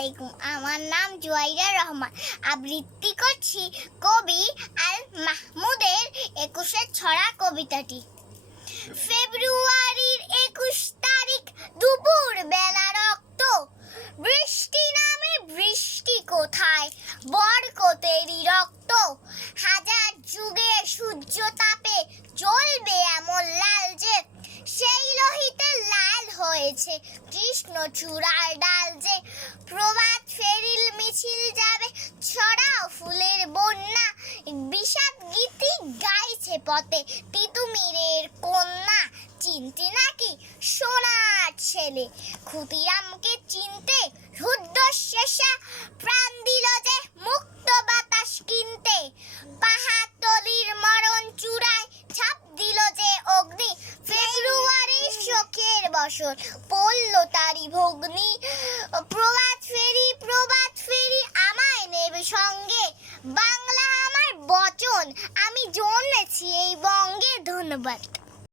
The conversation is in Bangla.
আলাইকুম। আমার নাম জুয়াইরা রহমান। আবৃত্তি করছি কবি আল মাহমুদের ২১ ছড়া কবিতাটি। ফেব্রুয়ারির ২১ তারিখ দুপুর বেলা রক্ত বৃষ্টি নামে, বৃষ্টি কোথায় বরকতেরই রক্ত। হাজার যুগে সূর্য তাপে চলবে এমন লাল যে, সেই লোহিতে লাল হয়েছে কৃষ্ণচূড়ার ডাল যে। প্রভাত ফেরির মিছিল যাবে, ছড়াও ফুলের বন্যা, বিষাদ গীতি গাইছে পথে তিতুমিরের কন্যা। চিনতে নাকি সোনার ছেলে ক্ষুদিরামকে, চিনতে রুদ্ধশ্বাসা প্রাণ দিল যে মুক্ত বাতাস কিনতে। পাহাড়তলির মরণ চূড়ায় ছাপ দিল যে অগ্নি, ফেব্রুয়ারির শোকের বসন পড়ল তারি ভগ্নি। প্রভাত ফেরি আমায় নেবে সঙ্গে, বাংলা আমার বচন, আমি জন্মেছি এই বঙ্গে। ধন্যবাদ।